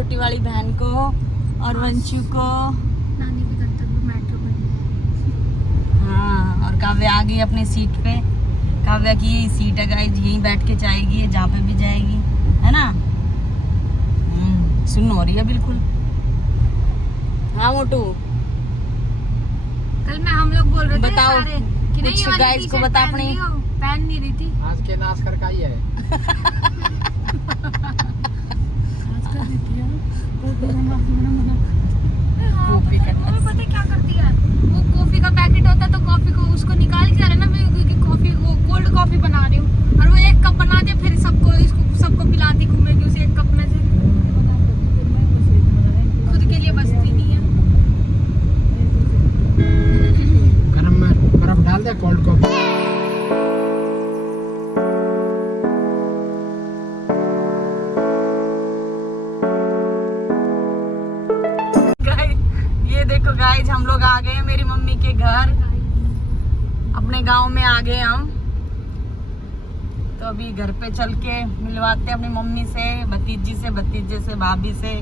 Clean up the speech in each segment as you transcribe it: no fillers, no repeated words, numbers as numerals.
छोटी वाली बहन को और वंशु को नानी के गंतव्य मेट्रो पर। हाँ, और काव्या आ गई अपनी सीट पे। काव्या की यही सीट है गाइस, यहीं बैठ के जाएगी जहाँ पे भी जाएगी, है ना। सुन हो रही है बिल्कुल। हाँ मोटू, कल मैं हम लोग बोल रहे थे बताओ सारे कि नहीं कुछ ये वाली गाइस को टी-शर्ट बता पहन अपनी। लियो, पहन नहीं रही थी। आज के नाच कर का ही है। कॉफी का वो पता है क्या करती है, वो कॉफी का पैकेट होता है तो कॉफी को उसको निकाल के ना मैं कॉफी वो कोल्ड कॉफी बना रही हूँ और वो एक कप बना दे फिर सबको पिलाती घूमेगी उसे एक कप में से, खुद के लिए बचती नहीं है। गरम में बर्फ डाल दे कोल्ड कॉफी। ये देखो गाइज, हम लोग आ गए हैं मेरी मम्मी के घर, अपने गांव में आ गए हम। तो अभी घर पे चल के मिलवाते हैं अपनी मम्मी से, भतीजी से, भतीजे से, भाभी से,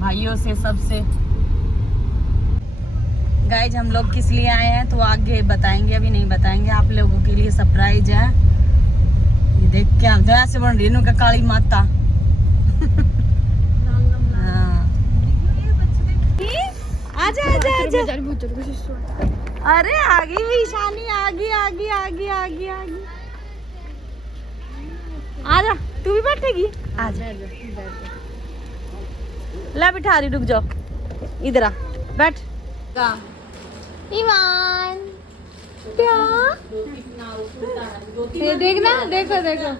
भाइयों से, सबसे। गाइज हम लोग किस लिए आए हैं तो आगे बताएंगे, अभी नहीं बताएंगे, आप लोगों के लिए सरप्राइज है। ये देख क्या जया से बन रही का काली माता। आजा आजा आजा। अरे आगी भी ईशानी, आगी आगी आगी आगी आगी। आजा, तू भी बैठेगी? आजा। ला बिठा रही, रुक जाओ, इधर आ, बैठ। ईमान ये देखना, देखो देखो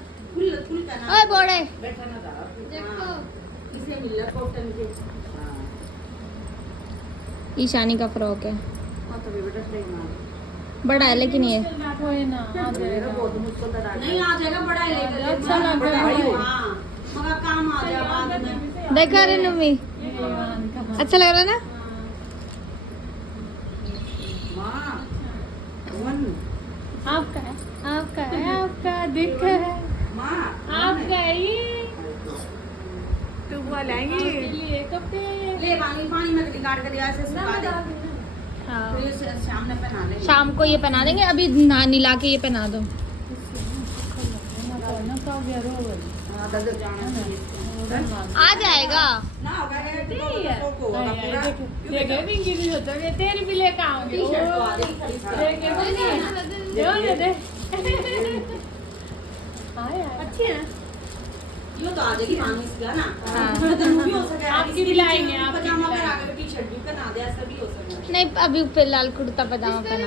ओए बोड़े देखो, ईशानी का फ्रॉक है, बड़ा है लेकिन ये नहीं आ जाएगा, बड़ा है लेकर अच्छा लग रहा है। मगर काम आ जाएगा बाद में। देखा रे नम्मी, अच्छा लग रहा है ना। आपका है, आपका है, आपका दिख है, आपका ही तू बोलेंगी लिए कपड़े ले पानी पानी में निकाल कर दिया ऐसे सुखा दे। फिर इसे शाम में पहना ले। शाम को ये पहना देंगे, अभी नीला के ये पहना दो। आ जाएगा ना होगा ये तो होगा पूरा। तेरी भी लेकर आऊंगी। अच्छी है यो तो आ जाएगी पानी इसका ना। हाँ। तो भी हो सके आपकी दिलाएंगे, आपकी पजामा दिलाएंगे। करा के टी-शर्ट भी पहना दे, ऐसा भी हो सकता है। नहीं अभी फिलहाल कुर्ता पजामा पहना।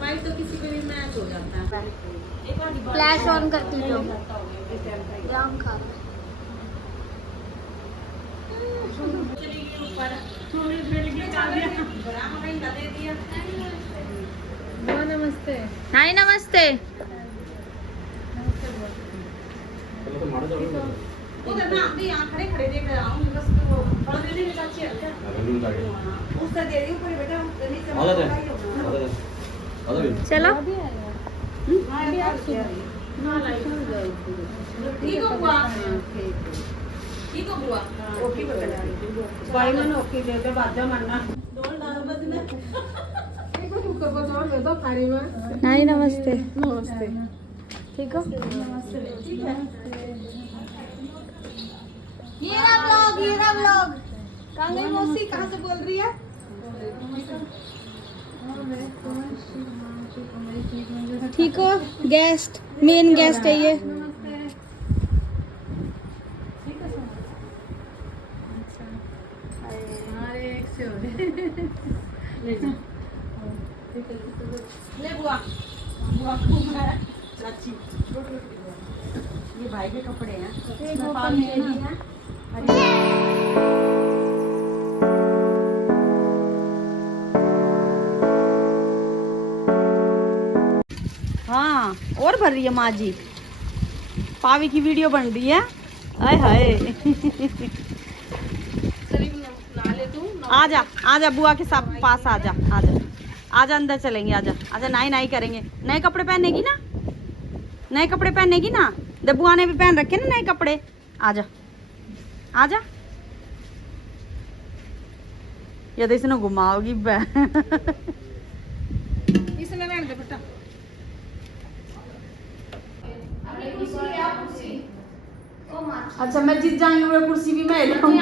वाइट तो किसी पे भी मैच हो जाता है। फ्लैश ऑन करती हूँ नमस्ते। नानी नमस्ते। उधर ना हम भी यहाँ खड़े खड़े देख रहे हूँ, बस वो थोड़ा देर में चाची है क्या? उससे दे रही हूँ पर बेटा नहीं से चलो ठीक हो बुआ, ठीक हो बुआ, ओके बता भाई मन ओके दे दे बाजा मन्ना डोल डाल बदले एक बार ऊपर को डोल दे दो थाली में। नानी नमस्ते। नमस्ते, ठीक हो? ठीक है। ये रहा व्लॉग। कहाँ गई मौसी, कहाँ से बोल रही है? ठीक हो? गेस्ट, मेन गेस्ट है ये। ले बुआ, बुआ को मैं चाची। ये भाई के कपड़े हैं, इसमें पानी ले ली है। हाँ, और भर रही है माँ जी, पावी की वीडियो बन रही है। आय हाय। आजा आजा बुआ के साथ पास आजा, आजा आजा, अंदर चलेंगे, आजा आजा, नाई नाई करेंगे। नए कपड़े पहनेगी ना, नए कपड़े पहनेगी ना, बुआ ने भी पहन रखे ना नए कपड़े। आजा आजा, या तो इसने घुमाओगी इसमें रहने दे बेटा। अच्छा मैं जीत जाऊंगी, वो कुर्सी भी मैं लाऊंगी।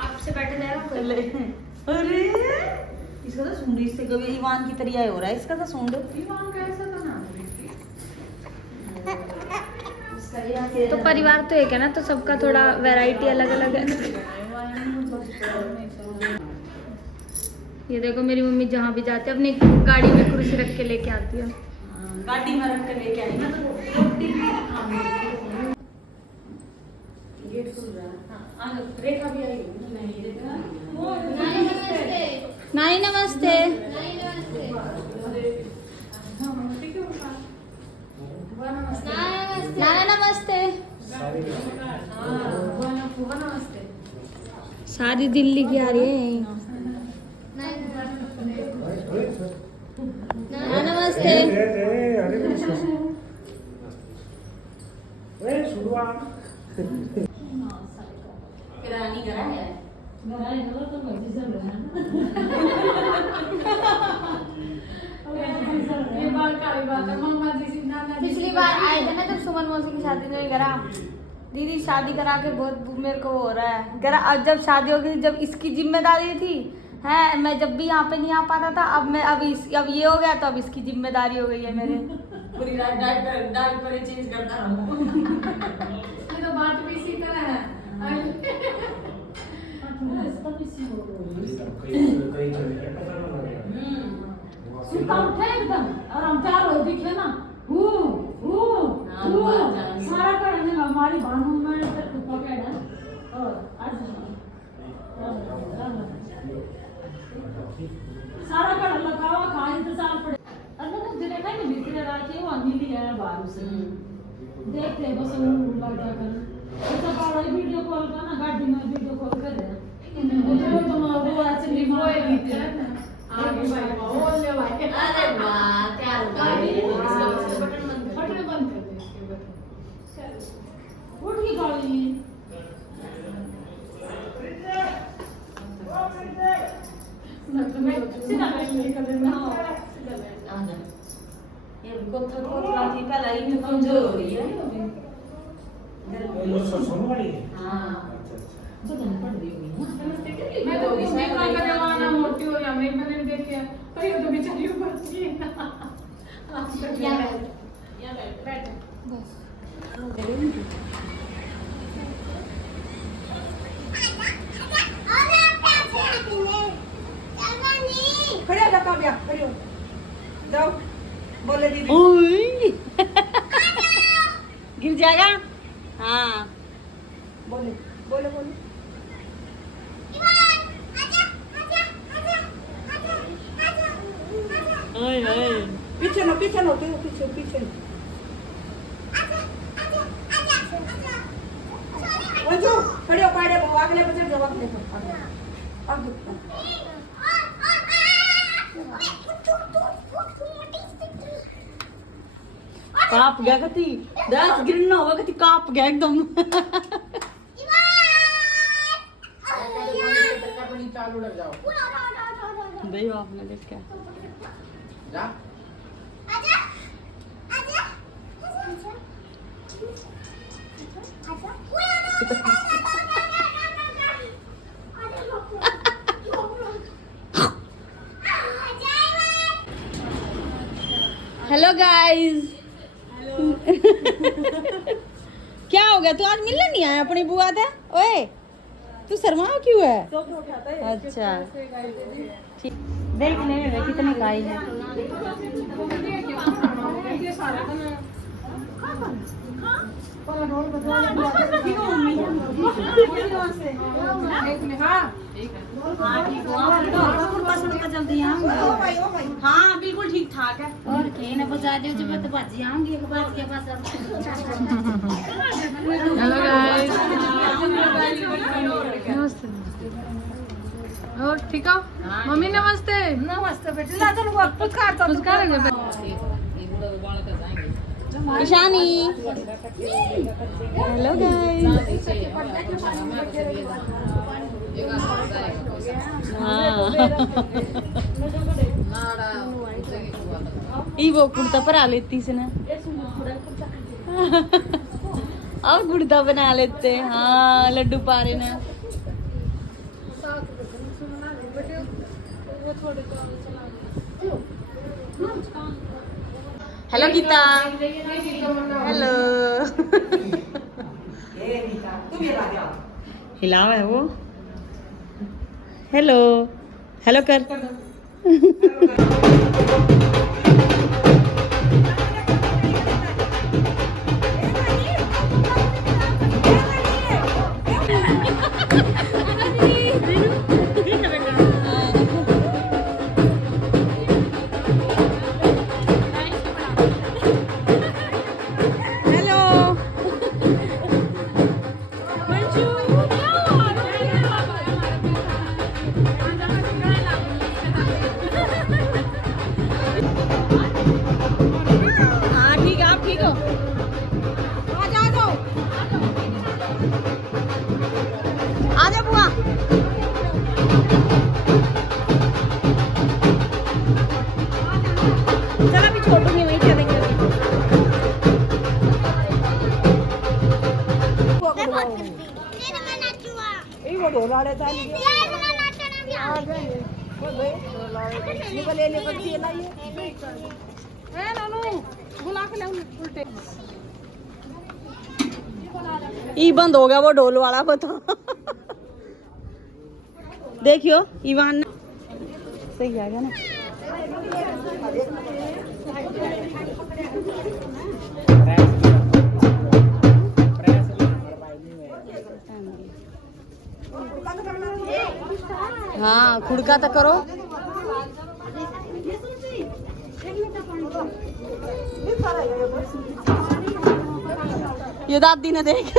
आपसे बैठे जाएगा। अरे इसका तो सूंड इससे कभी ईवान की तरह हो रहा है, इसका तो सूंड ईवान कैसा था ना। तो परिवार तो एक है ना, तो सबका थोड़ा वैरायटी अलग अलग है। ये देखो मेरी मम्मी जहाँ भी जाती है अपनी गाड़ी में कुर्सी रख के लेके आती है। गाड़ी में रख के लेके आई ना, तो रोटी भी खानी। गेट खुल रहा है। हाँ, आ जाओ। रेखा भी आई होगी। नहीं रेखा, नानी नमस्ते। नाना नमस्ते। सारी दिल्ली की आ रही है। नाना नमस्ते। किरानी करा है। पिछली बार आए थे ना जब सुमन मौसी की शादी में करा, दीदी शादी करा के बहुत मेरे को हो रहा है करा। अब जब शादी हो गई, जब इसकी जिम्मेदारी थी है, मैं जब भी यहाँ पे नहीं आ पाता था, अब ये हो गया तो अब इसकी जिम्मेदारी हो गई है मेरे। पूरी रात डाइट पर चेंज करता रहूं। ये तो बात भी इसी तरह है। सीता उठे एकदम और हम चार हो दिखे ना, सारा करने हमारी बानू में पकड़ है और आज सारा कर लगावा खा इंतजार पड़े। अगर जिन्हें कहीं भीतर रखे वो नीली है बाहर से देखते हैं, बस वो लगा कर ऐसा बार वीडियो कॉल करना, गाड़ी में वीडियो कॉल कर रहे हैं तो वो एक्चुअली वो है आगे भाई बोल ले भाई। अरे वाह तैयार हो गई। बटन बंद कर दे इसके बटन। उठ के गाड़ी सीधा निकल देना। आजा, ये कोथला थी पहले ही कमजोर हो रही है। हाँ मैं तो मैं का जमाना मोटी हो रही है, मैं मैंने देखी है पर ये तो बेचारी ऊपर थी। बैठ खड़े लगा गया, खड़े हो जाओ। बोले दीदी गिर जाएगा। हाँ बोले बोले बोले। पीछे नो पीछे नो पीछे पीछे वो जो खड़े हो पाड़े वो आगे पीछे जवाब दे आगे। काप गया कति 10 गिरना होगा कति काप गया एकदम। चालू लग जाओ भाई आपने देख क्या जा। Hello guys. क्या हो गया, तू आज मिलने नहीं आया अपनी बुआ से? ओए तू शर्माओ क्यों है? अच्छा ठीक, देखने में कितने गाय है। हाँ बिल्कुल ठीक ठाक है। और के ने बजा दे जब तो बाजी आऊंगी एक बात के पास। हेलो गाइस, नमस्ते। और ठीक हो मम्मी? नमस्ते। नमस्ते बेटी ला चल वो कुछ खा तो कुछ खा लेंगे। ईशानी हेलो गाइस ई वो कुर्ता पर आ लेती से ना अब कुर्ता बना लेते हाँ लड्डू पा रहे ना हेलो गीता हेलो हिलावा है वो हेलो हेलो कर ई बंद हो गया वो ढोल वाला बता देखियो ईवान सही आ गया ना हाँ खुड़का तो करो ये दादी ने देख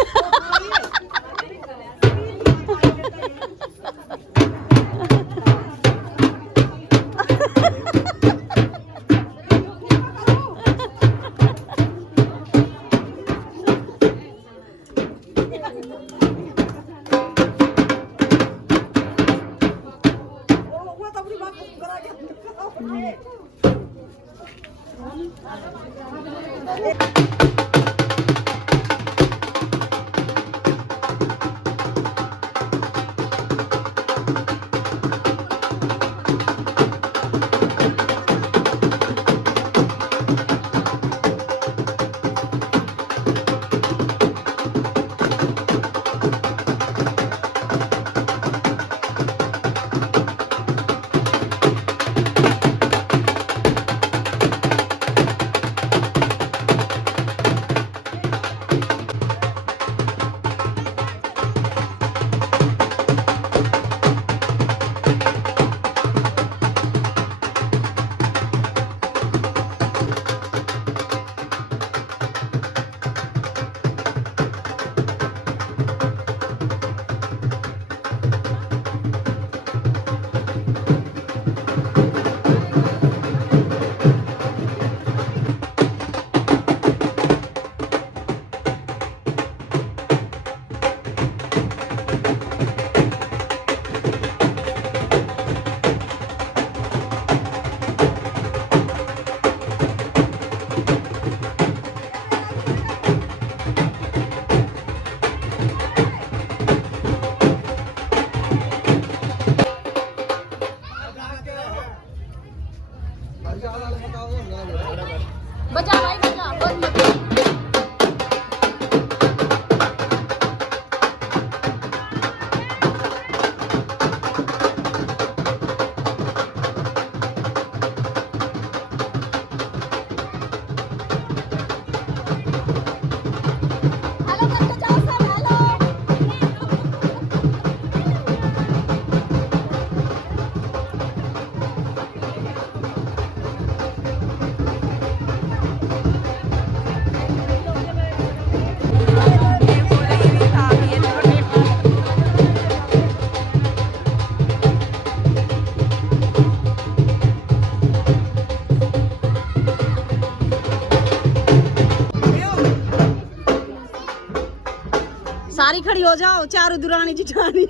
खड़ी हो जाओ, चारों दुरानी जिठानी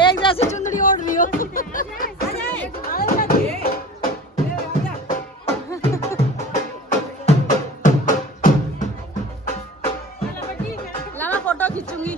एक जैसी चुंदड़ी ओढ़ रही हो। ला मैं फोटो खींचूंगी।